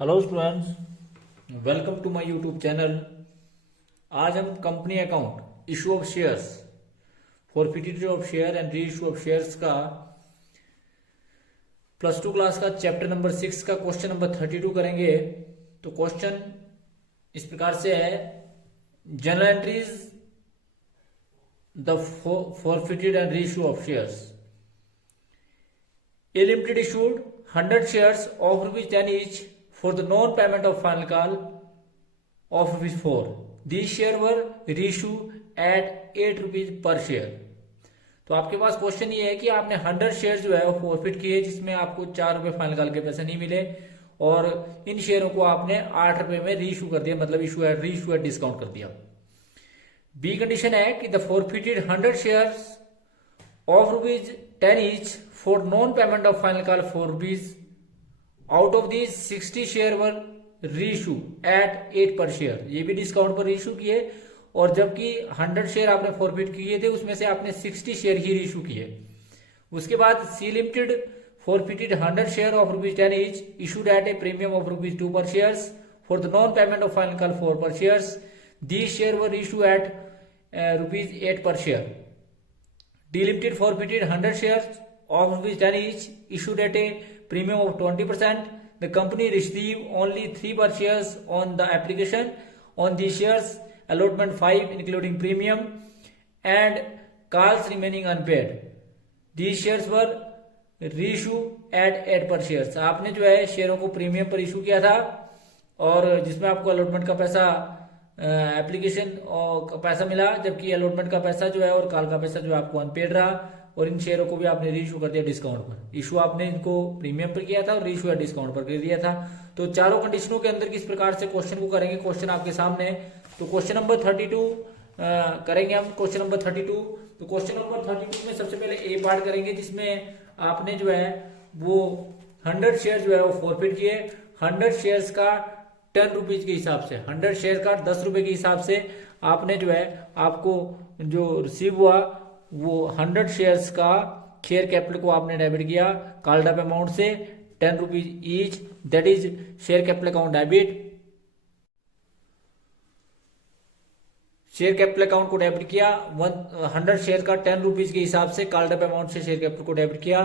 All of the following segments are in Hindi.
Hello students, welcome to my YouTube channel. आज हम company account, issue of shares, forfeited of share and reissue of shares का +2 क्लास का चैप्टर नंबर 6 का क्वेश्चन नंबर 32 करेंगे। तो क्वेश्चन इस प्रकार से है, general entries the forfeited and reissue of shares. A Limited issued 100 shares of ₹10 each for the non-payment of final call of ₹4. These shares were reissued at ₹8 per share. तो आपके पास क्वेश्चन ये है कि आपने 100 शेयर जो है वो फॉरफिट किए, जिसमें आपको ₹4 फाइनल कॉल के पैसे नहीं मिले, और इन शेयरों को आपने ₹8 में रीइशू कर दिया, मतलब रीइशू एट डिस्काउंट कर दिया। बी कंडीशन है कि the forfeited 100 shares of ₹10 each for non-payment of final call for rupees. Out of these 60 share were reissue at 8 per share. ये भी डिस्काउंट पर रीइशू किए, और जबकि 100 शेयर आपने फॉरफिट किए थे उसमें से आपने 60 शेयर ही रीइशू किए। उसके बाद C limited forfeited 100 share of ₹10 each issued at a premium of ₹2 per shares for the non-payment of final call 4 per shares. These share were reissued at ₹8 per share. D Limited forfeited 100 shares of ₹10 each issued at a premium of 20%. The company received only 3 per shares on the application. On these shares, allotment 5 including premium and calls remaining unpaid. These shares were reissued at 8 per shares. आपने जो है शेयरों को प्रीमियम पर इशू किया था, और जिसमें आपको अलॉटमेंट का पैसा, एप्लीकेशन का पैसा मिला, जबकि अलॉटमेंट का पैसा जो है और कॉल का पैसा जो है आपको अनपेड रहा, और इन शेयरों को भी आपने रीइशू कर दिया डिस्काउंट पर। इशू आपने इनको प्रीमियम पर किया था और रीइशू या डिस्काउंट पर कर दिया था। तो चारों कंडीशनों के अंदर किस प्रकार से क्वेश्चन को करेंगे, क्वेश्चन आपके सामने। तो क्वेश्चन नंबर 32 करेंगे हम। क्वेश्चन नंबर 32, तो क्वेश्चन नंबर 32 में सबसे पहले ए पार्ट करेंगे, जिसमें आपने जो है वो 100 शेयर जो है वो फॉरफिट किए। 100 शेयर्स का ₹10 के हिसाब से, 100 शेयर का ₹10 के हिसाब से आपने जो है, आपको जो रिसीव हुआ वो 100 शेयर्स का शेयर कैपिटल को आपने डेबिट किया कॉल्ड अप अमाउंट से ₹10 each, that is share capital account debit. Share capital account को डेबिट किया, 100 शेयर का ₹10 के हिसाब से कॉल्ड अप अमाउंट से शेयर कैपिटल को डेबिट किया,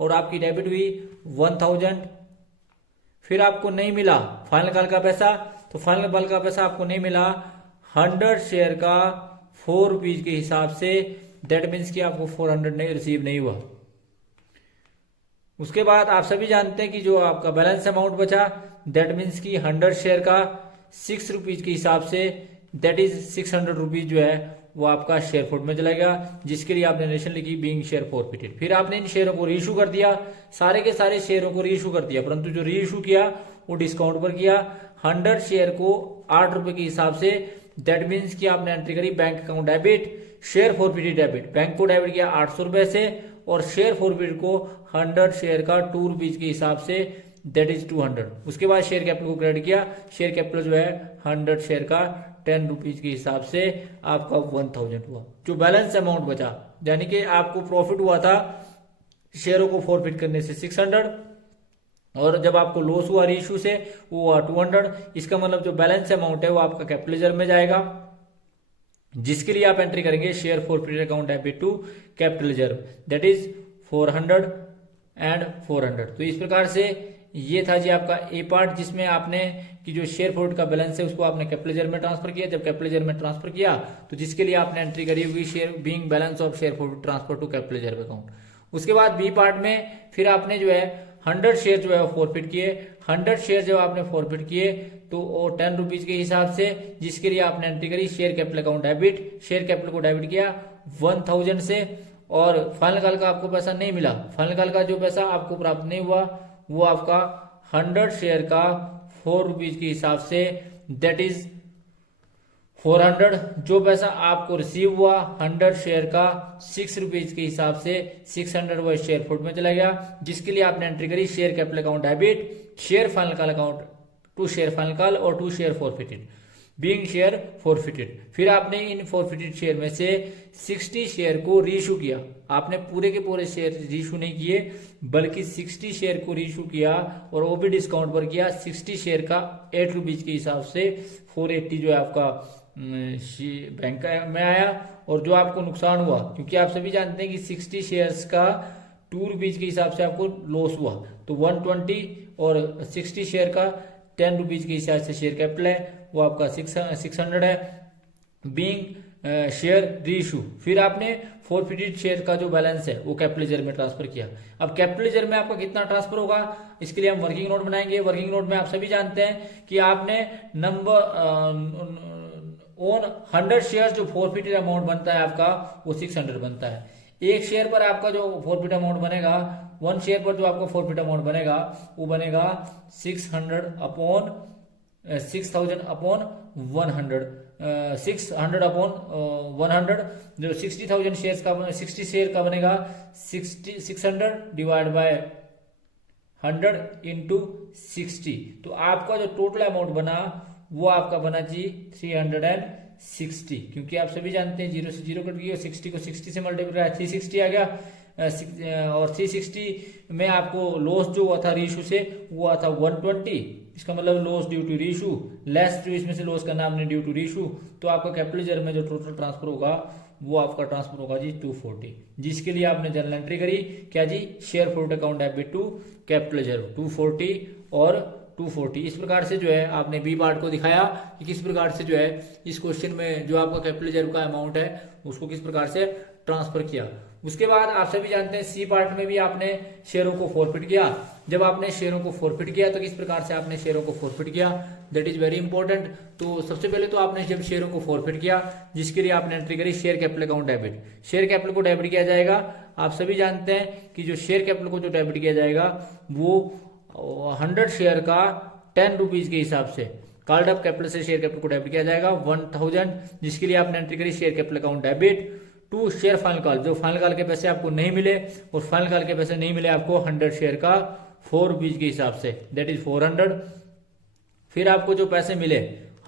और आपकी डेबिट हुई 1000। फिर आपको नहीं मिला फाइनल कॉल का पैसा, तो फाइनल कॉल का पैसा आपको नहीं मिला 100 शेयर का ₹4 के हिसाब से, दैट मीन्स कि आपको 400 नहीं रिसीव नहीं हुआ। उसके बाद आप सभी जानते हैं कि जो आपका बैलेंस अमाउंट बचा, दैट मीन्स कि 100 शेयर का ₹6 के हिसाब से, दैट इज ₹600 जो है वो आपका शेयर फॉरफिट में चला गया, जिसके लिए आपने नेशन लिखी बीइंग शेयर फॉरफिटेड। फिर आपने इन शेयरों को रीइशू कर दिया, सारे के सारे शेयरों को रीइशू कर दिया, परंतु जो रीइशू किया वो डिस्काउंट पर किया। 100 शेयर को ₹8 के हिसाब से, दैट मीन्स कि आपने एंट्री करी bank account debit, share forfeited debit. Bank को डेबिट किया ₹800 से, और शेयर फॉरफिट को 100 शेयर का ₹2 के हिसाब से, दैट इज 200। उसके बाद शेयर कैपिटल को क्रेडिट किया, शेयर कैपिटल जो है 100 शेयर का ₹10 के हिसाब से आपका 1000 हुआ। जो बैलेंस अमाउंट बचा, यानी कि आपको प्रॉफिट हुआ था शेयरों को फॉरफिट करने से 600, और जब आपको लॉस हुआ रीइशू से वो हुआ 200। इसका मतलब जो बैलेंस अमाउंट है वो आपका कैपिटल रिजर्व में जाएगा, जिसके लिए आप एंट्री करेंगे share forfeited account debit to capital reserve, that is 400 and 400। तो इस प्रकार से ये था जी आपका ए पार्ट, जिसमें आपने कि जो शेयर फॉरवर्ड का बैलेंस है उसको आपने कैपिटल रिजर्व में ट्रांसफर किया। जब कैपिटल रिजर्व में ट्रांसफर किया तो जिसके लिए आपने एंट्री करी हुई share being balance of share forward transfer to capital reserve account. उसके बाद बी पार्ट में फिर आपने जो है 100 शेयर जो है फॉरफिट किए। 100 शेयर जब आपने फॉरफिट किए तो वो ₹10 के हिसाब से, जिसके लिए आपने एंट्री करी share capital account debit. Share capital को डेबिट किया 1000 से, और फाइनल कॉल का आपको पैसा नहीं मिला। फाइनल कॉल का जो पैसा आपको प्राप्त नहीं हुआ वो आपका 100 शेयर का ₹4 के हिसाब से, दैट इज 400। जो पैसा आपको रिसीव हुआ 100 शेयर का ₹6 के हिसाब से, 600 वो शेयर फॉरफिट में चला गया, जिसके लिए आपने एंट्री करी share capital account debit, share final call account to share final call और to share forfeited. Being share forfeited. फिर आपने इन फॉरफिटेड शेयर में से 60 शेयर को रीइशू किया। आपने पूरे के पूरे शेयर रीइशू नहीं किए, बल्कि 60 शेयर को रीइशू किया और वो भी डिस्काउंट पर किया। 60 शेयर का 8 रुपीज के हिसाब से 480 जो है आपका बैंक में आया। और जो आपको नुकसान हुआ, क्योंकि आप सभी जानते हैं कि 60 शेयर्स का 2 रुपीज के हिसाब से आपको लॉस हुआ, तो 120 और 60 शेयर का 10 रुपीज के हिसाब से शेयर कैपिटल है, वो आपका 600 है। बीइंग शेयर रीइशू, फिर आपने फॉरफिटेड शेयर का जो बैलेंस है वो कैपिटल लेजर में ट्रांसफर किया। अब कैपिटल लेजर में आपका कितना ट्रांसफर होगा, इसके लिए हम वर्किंग नोट बनाएंगे। वर्किंग नोट में आप सभी जानते हैं कि आपने नंबर ऑन 100 शेयर जो फॉरफिटेड अमाउंट बनता है आपका वो 600 बनता है। एक शेयर पर आपका जो फॉरफिट अमाउंट बनेगा, 1 शेयर पर जो आपका फॉरफिट अमाउंट बनेगा वो बनेगा 6000 अपॉन 100 जो 60,000 शेयर का 60 शेयर का बनेगा 600 डिवाइड बाय 100 इंटू 60। तो आपका जो टोटल अमाउंट बना वो आपका बना जी 360, क्योंकि आप सभी जानते हैं 0 से 0 कट गई और 60 को 60 से मल्टीप्लाई 360 आ गया। और 360 में आपको लॉस जो हुआ था रीइशू से वो हुआ था 120। इसका मतलब loss due to reissue less जो इसमें से लॉस करना हमने ड्यू टू रीइशू। तो आपका कैपिटल लेजर में जो टोटल ट्रांसफर होगा वो आपका ट्रांसफर होगा जी 240, जिसके लिए आपने जर्नल एंट्री करी क्या जी, share forward account debit to capital ledger 240 और 240। इस प्रकार से जो है आपने बी पार्ट को दिखाया कि किस प्रकार से जो है इस क्वेश्चन में जो आपका कैपिटल लेजर का अमाउंट है उसको किस प्रकार से ट्रांसफर किया। उसके बाद आप सभी जानते हैं सी पार्ट में भी आपने शेयरों को फॉरफिट किया। जब आपने शेयरों को फॉरफिट किया तो किस प्रकार से आपने शेयरों को फॉरफिट किया, दैट इज वेरी इंपॉर्टेंट। तो सबसे पहले तो आपने जब शेयरों को फॉरफिट किया, जिसके लिए आपने एंट्री करी share capital account debit. Share capital को डेबिट किया जाएगा। आप सभी जानते हैं कि जो शेयर कैपिटल को जो डेबिट किया जाएगा वो 100 शेयर का 10 रुपीज के हिसाब से कॉल्ड अप कैपिटल से शेयर कैपिटल को डेबिट किया जाएगा 1000, जिसके लिए आपने एंट्री करी share capital account debit to share final call. जो फाइनल कॉल के पैसे आपको नहीं मिले और फाइनल कॉल के पैसे नहीं मिले आपको 100 शेयर का 4 रुपीज के हिसाब से, दैट इज 400। फिर आपको जो पैसे मिले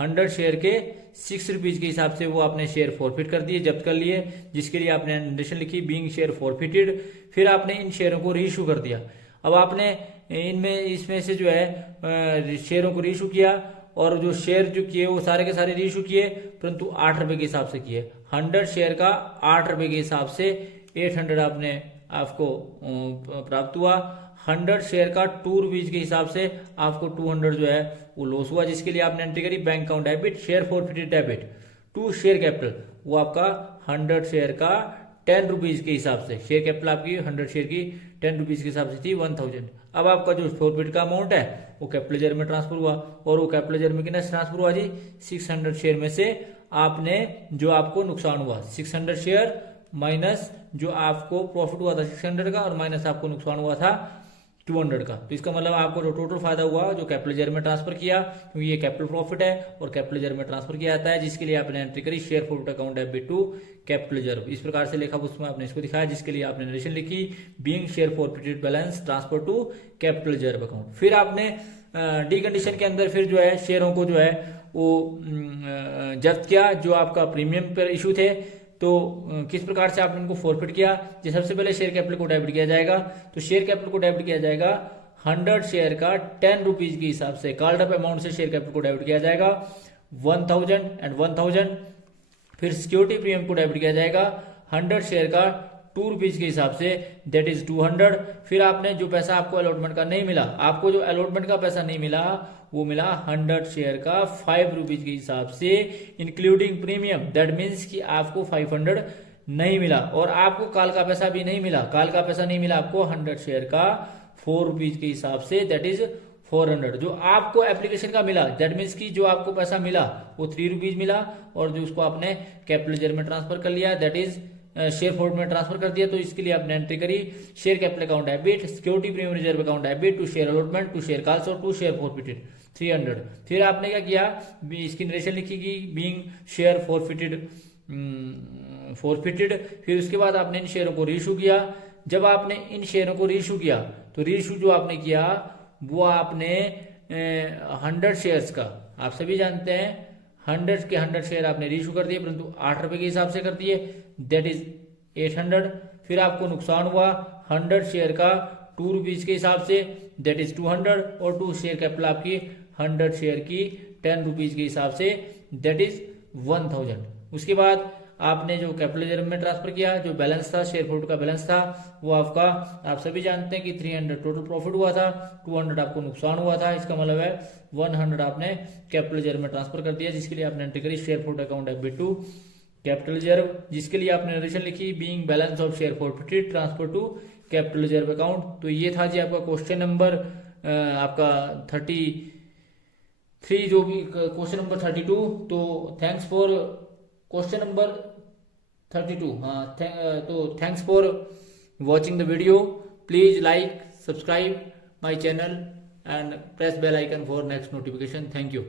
100 शेयर के 6 रुपीज के हिसाब से वो आपने शेयर फॉरफिट कर दिए, जब्त कर लिए, जिसके लिए आपने नोटेशन लिखी बीइंग शेयर फॉरफिटेड। फिर आपने इन शेयरों को रीइशू कर दिया। अब आपने इसमें से जो है शेयरों को रीइशू किया और जो शेयर जो किए वो सारे के सारे रीइशू किए, परंतु 8 रुपए के हिसाब से किए। 100 शेयर का 8 रुपए के हिसाब से 800 आपको प्राप्त हुआ। 100 शेयर का 2 रुपीज के हिसाब से आपको 200 जो है वो लॉस हुआ, जिसके लिए आपने एंट्री करी bank account debit share forfeited debit to share capital. वो आपका 100 शेयर का 10 रुपीज के हिसाब से, शेयर कैपिटल आपकी 100 शेयर की 10 रुपीज के हिसाब से थी 1000। अब आपका जो फॉरफिट का अमाउंट है वो कैपिटल लेजर में ट्रांसफर हुआ, और वो कैपिटल लेजर में कितना ट्रांसफर हुआ जी 600 शेयर में से आपने जो आपको नुकसान हुआ 600 शेयर माइनस जो आपको प्रॉफिट हुआ था 600 का और माइनस आपको नुकसान हुआ था 200 का। तो इसका मतलब आपको जो टोटल फायदा हुआ जो कैपिटल लेजर में ट्रांसफर किया, क्योंकि ये कैपिटल प्रॉफिट है और कैपिटल लेजर में ट्रांसफर किया जाता है, जिसके लिए आपने एंट्री करी share forward account debit to capital ledger. इस प्रकार से लिखा उसमें आपने इसको दिखाया, जिसके लिए आपने नरेशन लिखी being share forfeited balance transfer to capital ledger account. फिर आपने डी कंडीशन के अंदर फिर जो है शेयरों को जो है वो जब्त किया जो आपका प्रीमियम पर इशू थे। तो किस प्रकार से आपने इनको फॉरफिट किया, जो सबसे पहले शेयर कैपिटल को डेबिट किया जाएगा। तो शेयर कैपिटल को डेबिट किया जाएगा 100 शेयर का 10 रुपीज के हिसाब से कॉल्ड अप अमाउंट से शेयर कैपिटल को डेबिट किया जाएगा 1000 एंड 1000। फिर सिक्योरिटी प्रीमियम को डेबिट किया जाएगा 100 शेयर का 2 रुपीज के हिसाब से, दैट इज 200। फिर आपने जो पैसा आपको अलॉटमेंट का नहीं मिला, आपको जो अलॉटमेंट का पैसा नहीं मिला वो मिला 100 शेयर का 5 रुपीज के हिसाब से इंक्लूडिंग प्रीमियम, दैट मीन्स कि आपको 500 नहीं मिला और आपको कॉल का पैसा भी नहीं मिला। कॉल का पैसा नहीं मिला आपको 100 शेयर का 4 रुपीज के हिसाब से, दैट इज 400। जो आपको एप्लीकेशन का मिला, दैट मीन्स कि जो आपको पैसा मिला वो 3 रुपीज मिला और जो उसको आपने कैपिटल लेजर में ट्रांसफर कर लिया, दैट इज शेयर फॉरवर्ड में ट्रांसफर कर दिया। तो इसके लिए आपने एंट्री करी share capital account debit security premium reserve account debit to share allotment to share calls और टू शेयर फॉरफिटेड 300। फिर आपने क्या किया, इसकी नरेशन लिखी कि बीइंग शेयर फॉरफिटेड। फिर उसके बाद आपने इन शेयरों को रीइशू किया। जब आपने इन शेयरों को रीइशू किया तो रीइशू जो आपने किया वो आपने 100 शेयर्स का, आप सभी जानते हैं 100 के 100 शेयर आपने रीइशू कर दिए, परंतु 8 रुपए के हिसाब से कर दिए, दैट इज 800। फिर आपको नुकसान हुआ 100 शेयर का 2 रुपीज के हिसाब से, दैट इज 200, और 2 शेयर कैपिटल आपकी 100 शेयर की 10 रुपीज के हिसाब से, दैट इज 1000। उसके बाद आपने जो कैपिटल रिजर्व में ट्रांसफर किया, जो बैलेंस था, शेयर होल्ड का बैलेंस था, वो आपका, आप सभी जानते हैं कि 300 टोटल प्रॉफिट हुआ था, 200 आपको नुकसान हुआ था। इसका मतलब है 100 आपने कैपिटल रिजर्व में ट्रांसफर कर दिया, जिसके लिए आपने एंट्री करी share hold account FB2 capital reserve, जिसके लिए आपने नरेशन लिखी being balance of share property transfer to capital reserve account. तो ये था जी आपका क्वेश्चन नंबर आपका 33, जो भी क्वेश्चन नंबर 32। तो थैंक्स फॉर क्वेश्चन नंबर 32। हाँ, तो thanks for watching the video. Please like, subscribe my channel and press bell icon for next notification. Thank you.